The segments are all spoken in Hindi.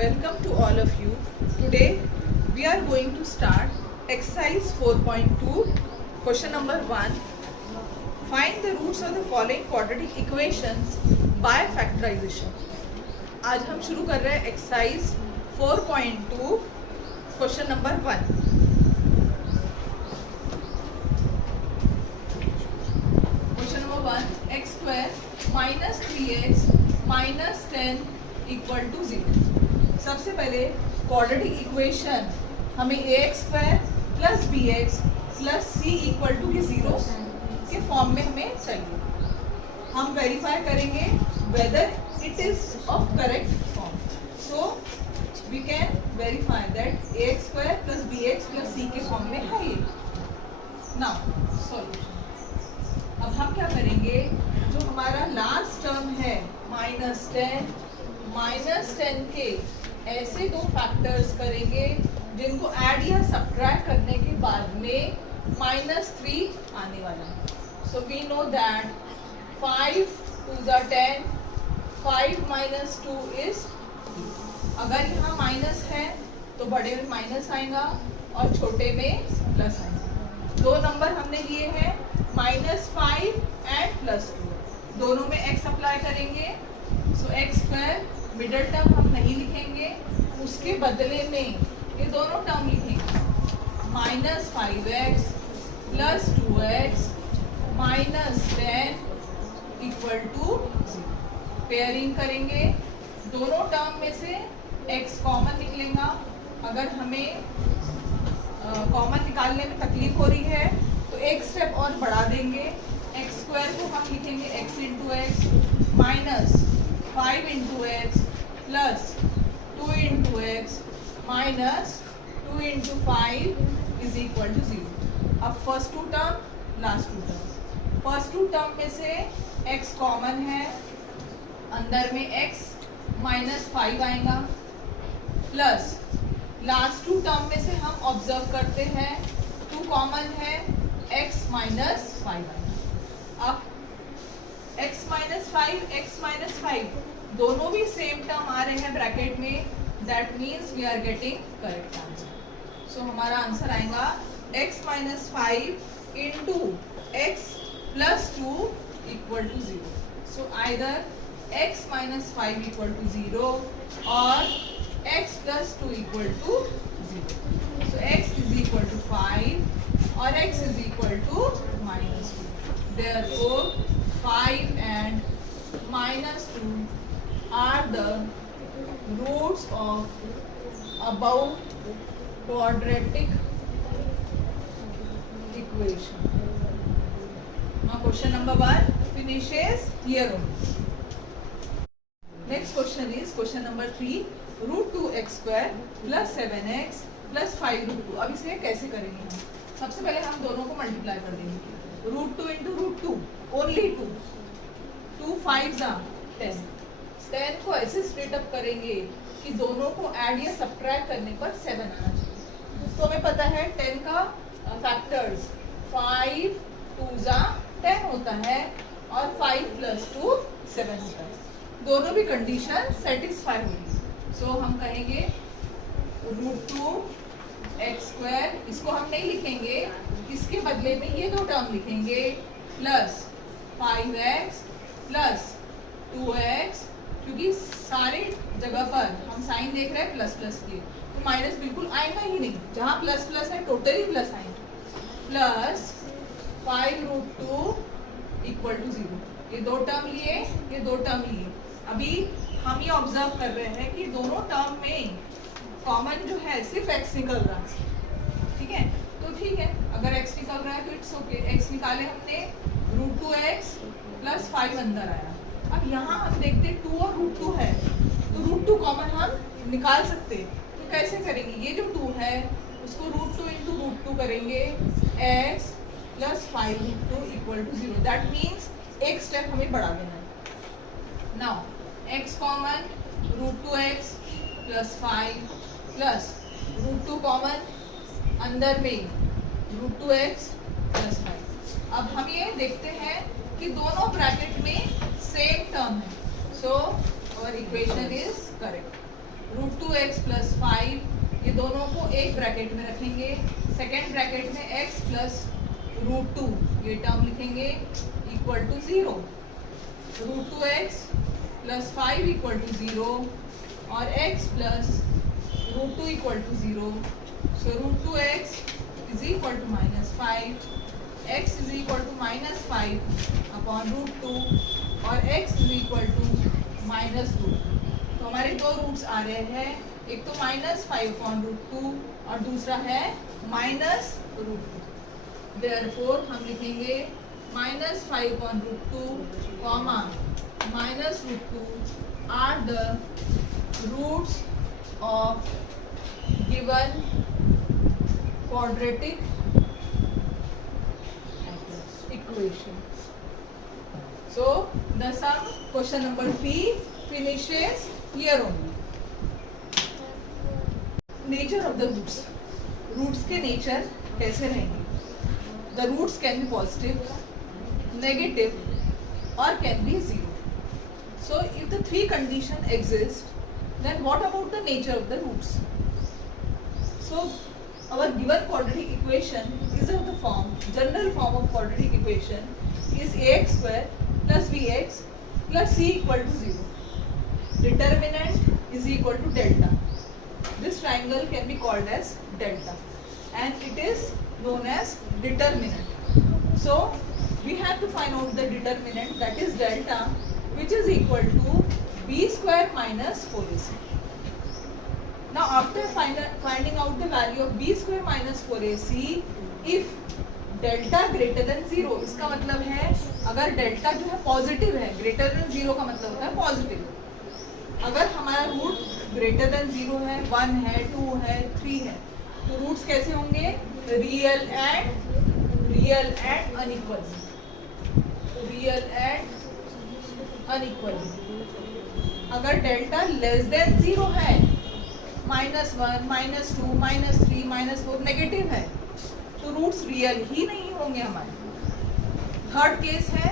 Welcome to all of you. Today we are going to start exercise 4.2, question number 1. Find the roots of the following quadratic equations by factorization. आज हम शुरू कर रहे हैं exercise 4.2, question number 1. Question number 1, x square minus 3x minus 10 equal to 0. सबसे पहले क्वाड्रेटिक इक्वेशन हमें ax square plus bx plus c equal to के 0 के फॉर्म में हमें चाहिए. हम वेरीफाई करेंगे whether it is of correct form. So we can verify that ax square plus bx plus c के फॉर्म में है ये. Now solution. अब हम क्या करेंगे, जो हमारा लास्ट टर्म है माइनस 10 के ऐसे दो फैक्टर्स करेंगे जिनको ऐड या सब्ट्रैक्ट करने के बाद में -3 आने वाला है. So we know that 5 2 10, 5 minus 2 is 3. अगर यहाँ माइनस है तो बड़े में माइनस आएगा और छोटे में प्लस आएगा. दो नंबर हमने लिए हैं -5 एंड +2. दोनों में x अप्लाई करेंगे. सो एक्स स्क्वायर मिडल टर्म हम नहीं लिखेंगे, उसके बदले में ये दोनों टर्म लिखेंगे. -5x plus 2x minus 10 equal to 0. Pairing करेंगे. दोनों टर्म में से x कॉमन निकलेगा. अगर हमें कॉमन निकालने में तकलीफ हो रही है तो एक स्टेप और बढ़ा देंगे. एक्स स्क्वायर को हम लिखेंगे x into x minus 5 into x plus 2 into x minus 2 into 5 is equal to 0. अब first two term last two term. First two term में से x कॉमन है, अंदर में x -5 आएगा प्लस लास्ट टू टर्म में से हम ऑब्जर्व करते हैं 2 कॉमन है, x -5 आएगा. अब x -5 दोनों भी सेम टर्म आ रहे हैं ब्रैकेट में. That means we are getting correct answer. So हमारा आंसर आएगा x -5 into x plus 2 equal to 0. So either x -5 equal to 0 और x plus 2 equal to 0. So x is equal to 5 or x is equal to -2. Therefore 5 and -2 are the roots of above quadratic equation. Now question number 1 finishes here only. Next question is question number 3. √2x square plus 7x plus 5√2. अब इसे कैसे करेंगे हम? सबसे पहले हम दोनों को मल्टीप्लाई कर देंगे. √2 इंटू √2 ओनली 2. 2 5 10. 10 को ऐसे स्प्लिट अप करेंगे कि दोनों को ऐड या सब्ट्रैक्ट करने पर 7 आना चाहिए. तो हमें पता है 10 का फैक्टर्स 5 2 10 होता है और 5 प्लस 2 7 होता है. दोनों भी कंडीशन सेटिस्फाई होगी. सो हम कहेंगे √2x स्क्वायर, इसको हम नहीं लिखेंगे, इसके बदले में ये दो टर्म लिखेंगे प्लस 5x प्लस 2x. क्योंकि सारे जगह पर हम साइन देख रहे हैं प्लस प्लस के, तो माइनस बिल्कुल आएगा ही नहीं. जहाँ प्लस प्लस है टोटली प्लस आएंगे. Plus 5√2 equal to 0. ये दो टर्म लिए, ये दो टर्म लिए. अभी हम ये ऑब्जर्व कर रहे हैं कि दोनों टर्म में कॉमन जो है सिर्फ x निकल रहा है. ठीक है, तो ठीक है, अगर x निकल रहा है तो इट्स ओके. x निकाले हमने, √2x प्लस 5 अंदर आया. अब यहाँ हम देखते 2 और √2 है, तो √2 कॉमन हम निकाल सकते. तो कैसे करेंगे? ये जो 2 है उसको √2 इंटू √2 करेंगे. x plus 5√2 equal to 0. That means एक स्टेप हमें बढ़ा देना है. Now x common, √2x plus 5 plus √2 common, अंदर में √2x प्लस 5. अब हम ये देखते हैं कि दोनों ब्रैकेट में सेम टर्म टर्म है, so our equation is correct. √2x + 5 ये दोनों को एक ब्रैकेट में रखेंगे, सेकेंड ब्रैकेट में x + √2 ये टर्म लिखेंगे equal to 0। √2x + 5 equal to 0 और x + √2 equal to 0। So √2x is equal to -5, x is equal to -5 upon √2 और x इज इक्वल टू -2। तो हमारे दो रूट्स आ रहे हैं, एक तो -5 अपॉन √2 और दूसरा है -√2। देयरफॉर हम लिखेंगे -5 upon √2 comma -√2 are the roots of given quadratic equation. So the sum question number 3 finishes here only. Nature of the roots. Roots के nature कैसे रहेंगे? The roots can be positive, negative or can be 0. So if the three conditions exist, then what about the nature of the roots? So our given quadratic equation is of the form, general form of quadratic equation is ax square plus bx plus c equal to 0. Determinant is equal to delta. This triangle can be called as delta and it is known as determinant. So we have to find out the determinant, that is delta, which is equal to b square minus 4ac. Now after finding out the value of b square minus 4ac, if delta greater than 0, इसका मतलब है अगर delta जो है पॉजिटिव है, greater than 0 का मतलब होता है पॉजिटिव। अगर हमारा रूट greater than 0 है, 1 है, 2 है, 3 है, तो रूट्स कैसे होंगे? Real and unequal. Real and unequal. अगर डेल्टा लेस देन 0 है, -1, -2, -3, -4 नेगेटिव है, तो रूट्स रियल ही नहीं होंगे हमारे। थर्ड केस है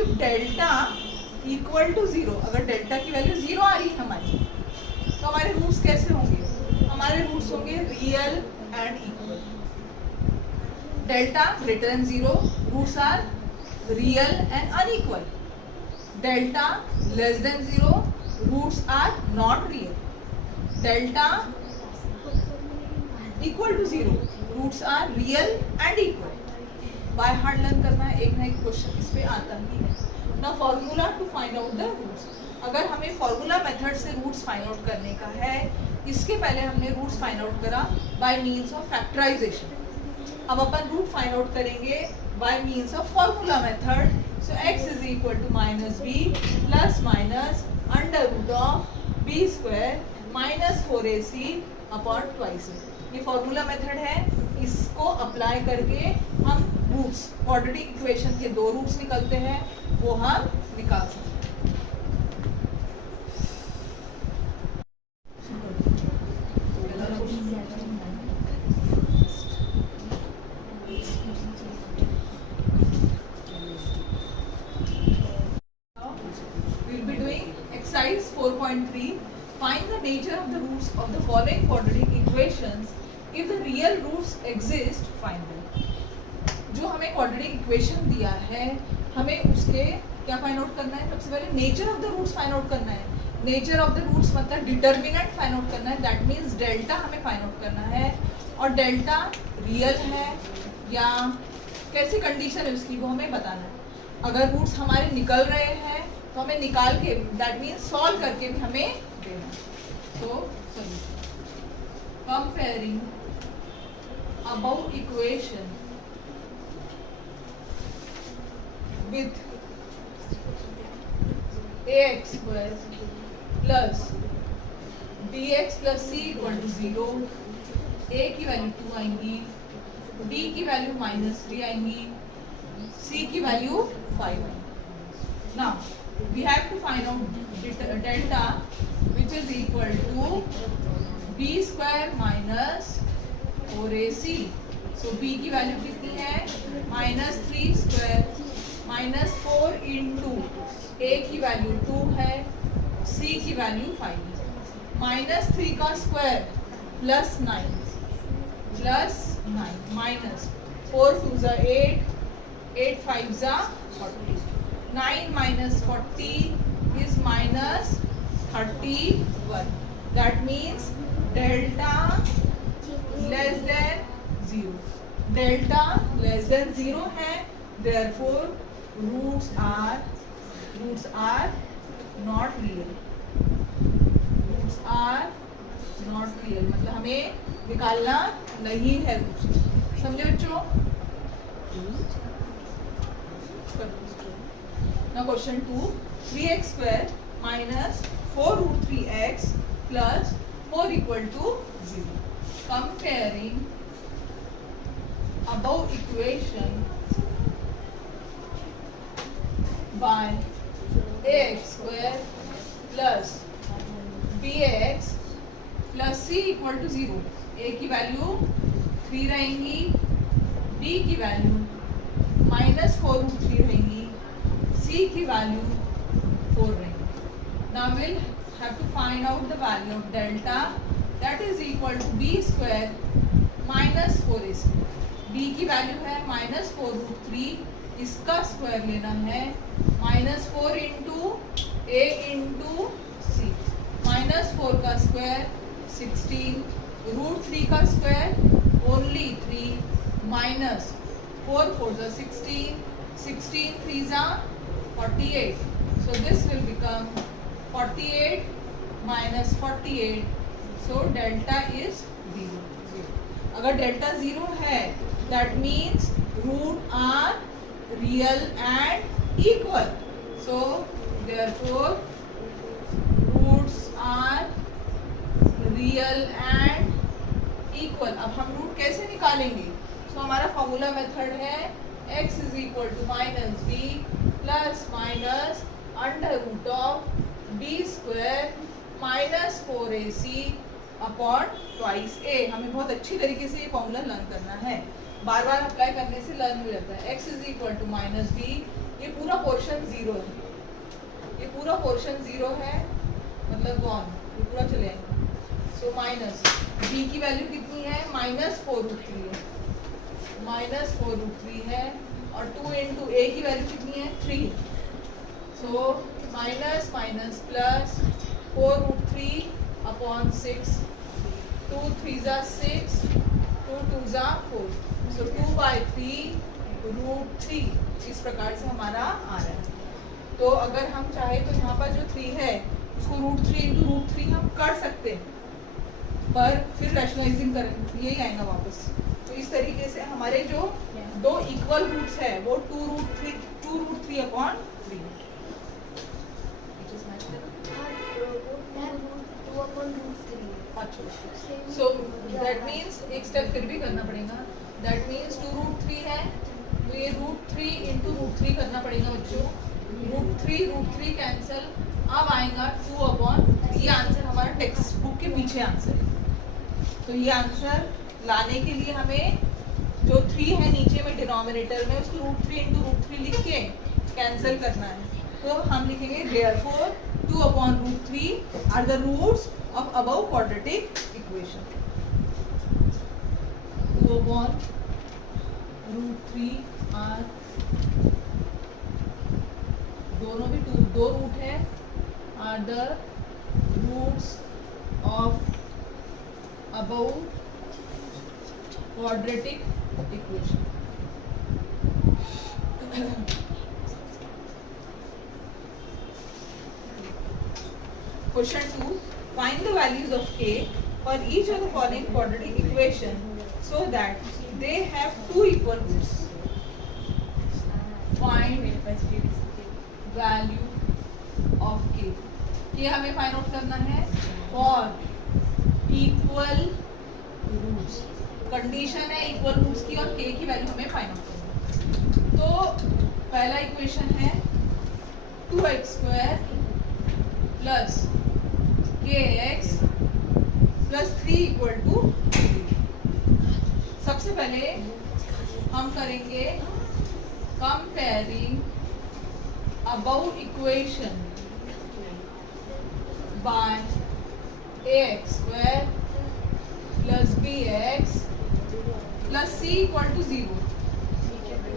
इफ डेल्टा इक्वल टू 0, अगर डेल्टा की वैल्यू 0 आ रही है हमारी, तो हमारे रूट्स कैसे होंगे? हमारे रूट्स होंगे real and equal. Delta greater than 0, roots are real and unequal. Delta less than 0, roots are not real. Delta equal to 0, roots are real and equal. By heart learn करना है, एक ना एक क्वेश्चन इस पे आता ही है ना। Formula to find out the roots. अगर हमें फॉर्मूला मेथड से रूट्स फाइंड आउट करने का है, इसके पहले हमने रूट्स फाइंड आउट करा बाय मीन्स ऑफ फैक्टराइजेशन। अब अपन रूट फाइंड आउट करेंगे by means of formula method. So x is equal to -b plus minus √b square -4ac upon twice. ये फॉर्मूला मेथड है, इसको अप्लाई करके हम रूट्स, क्वाड्रेटिक इक्वेशन के दो रूट्स निकलते हैं, वो हम निकाल सकते हैं। We'll be doing exercise 4.3. Find the nature of the roots of the following quadratic equations. If the real roots exist, find them. जो हमें quadratic equation दिया है, हमें उसके क्या फाइंड आउट करना है? सबसे पहले nature of the roots find out करना है। नेचर ऑफ द रूट्स मतलब डिटर्मिनेंट फाइंड आउट करना है, दैट मीन्स डेल्टा हमें फाइंड आउट करना है। और डेल्टा रियल है या कैसी कंडीशन है उसकी, वो हमें बताना है। अगर रूट्स हमारे निकल रहे हैं तो हमें निकाल के, दैट मीन्स सॉल्व करके भी हमें देना। तो comparing above equation with ax square plus bx plus c equal to 0, a की वैल्यू 2 आएंगी, b की वैल्यू -3 आएंगी, c की वैल्यू 5 आएंगी। Now we have to find out delta which is equal to b square minus 4ac. So b की वैल्यू कितनी है? -3 square -4 इंटू ए की वैल्यू 2 है, सी की वैल्यू 5 है। -3 का स्क्वायर +9 माइनस 4 2 ज़ा 8, 8 5 ज़ा 40, 9 minus 40 is minus 31. That means delta less than 0. Delta less than 0 है, therefore roots are not real. Roots are not real. मतलब हमें निकालना नहीं है roots. समझे बच्चों? Now question 2, 3x square minus 4 root 3x plus 4 equal to 0. Comparing above equation by ax square plus bx plus c equal to 0. a की वैल्यू 3 रहेंगी, b की वैल्यू -4 root 3 रहेंगी, c की वैल्यू 4 रहेंगी. Now we'll have to find out the value of delta, that is equal to b square minus 4ac. b की वैल्यू है -4 root 3, इसका स्क्वायर लेना है -4 इंटू a इंटू c. -4 का स्क्वायर 16, root 3 का स्क्वायर ओनली 3, माइनस 4 4 ज़ा 16, 16 3 ज़ा 48. So this will become 48 minus 48. So delta is 0. अगर delta 0 है, that means root are real and equal. So therefore roots are real and equal. अब हम रूट कैसे निकालेंगे? So हमारा फॉर्मूला मेथड है x is equal to -b plus minus under root of b square minus 4ac upon twice a. हमें बहुत अच्छी तरीके से ये फॉर्मूला लर्न करना है, बार बार अप्लाई करने से लर्न हो जाता है. x is equal to -b, ये पूरा पोर्शन 0 है, ये पूरा पोर्शन 0 है, मतलब 1, ये पूरा चलेगा. सो माइनस b की वैल्यू कितनी है? -4 root 3 है, -4 root 3 है, और 2 इंटू a की वैल्यू कितनी है? 3. So minus minus plus 4 root 3 upon 6, 2 3 ज़ा 6, 2 2 ज़ा 4. सो 2/3 root 3 इस प्रकार से हमारा आ रहा है. तो अगर हम चाहे तो यहाँ पर जो 3 है उसको √3 इंटू √3 हम कर सकते हैं, पर फिर रैशनलाइजिंग करें यही आएगा वापस. तो इस तरीके से हमारे जो दो इक्वल रूट्स है वो 2√3 अपॉन 3. सो दैट मीन्स एक स्टेप फिर भी करना पड़ेगा. दैट मीन्स 2√3 है तो ये √3 इंटू √3 करना पड़ेगा बच्चों. √3 कैंसिल, अब आएगा 2 अपॉन. ये आंसर हमारा टेक्स्ट बुक के पीछे आंसर है. तो ये आंसर लाने के लिए हमें जो 3 है नीचे में डिनोमिनेटर में उसको √3 इंटू √3 लिख के कैंसिल करना है. तो हम लिखेंगे therefore 2 upon √3 are the roots of above quadratic equation. 2 upon √3 are, दोनों भी दो रूट है, are the roots of above quadratic equation. Question 2. Find the values of k for each of the following quadratic equation so that they have two equal roots. Find value of k. ये हमें फाइंड आउट करना है फॉर इक्वल रूट्स. कंडीशन है इक्वल रूट्स की और k की वैल्यू हमें फाइंड आउट करनी है. तो पहला इक्वेशन है 2x square plus kx plus 3 equal to 3. सबसे पहले हम करेंगे comparing above equation by ax square plus bx plus c equal to 0.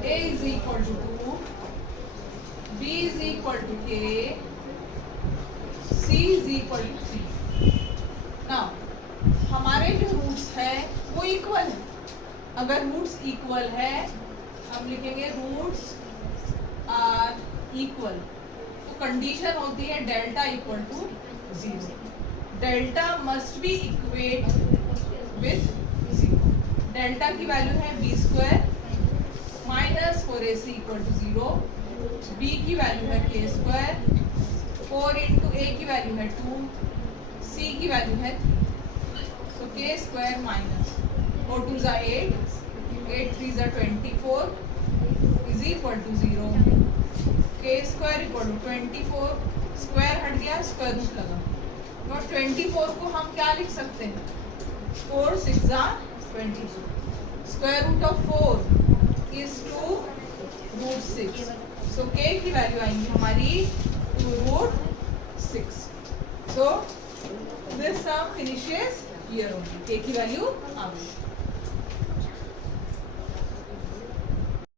A is equal to 2, b is equal to k, c is equal to 3. Now हमारे जो रूट्स है वो इक्वल है. अगर रूट्स इक्वल है हम लिखेंगे रूट्स आर इक्वल. तो कंडीशन होती है delta equal to 0. Delta must be equate with 0. Delta की वैल्यू है b square minus 4ac equal to 0. B की वैल्यू है के स्क्वायर. 4 इंटू ए की वैल्यू है 2, सी की वैल्यू है 3. So k square minus 4 2 is 8, 8 3 is 24 is equal to 0. k square equal to 24. Square हट गया, स्क्वायर रूट लगा. और 24 को हम क्या लिख सकते हैं? 4 6 are 24. Square root of 4 is 2 root 6. So k की वैल्यू आएंगी हमारी 2 root 6. So this sum finishes here only. k की वैल्यू आ गई.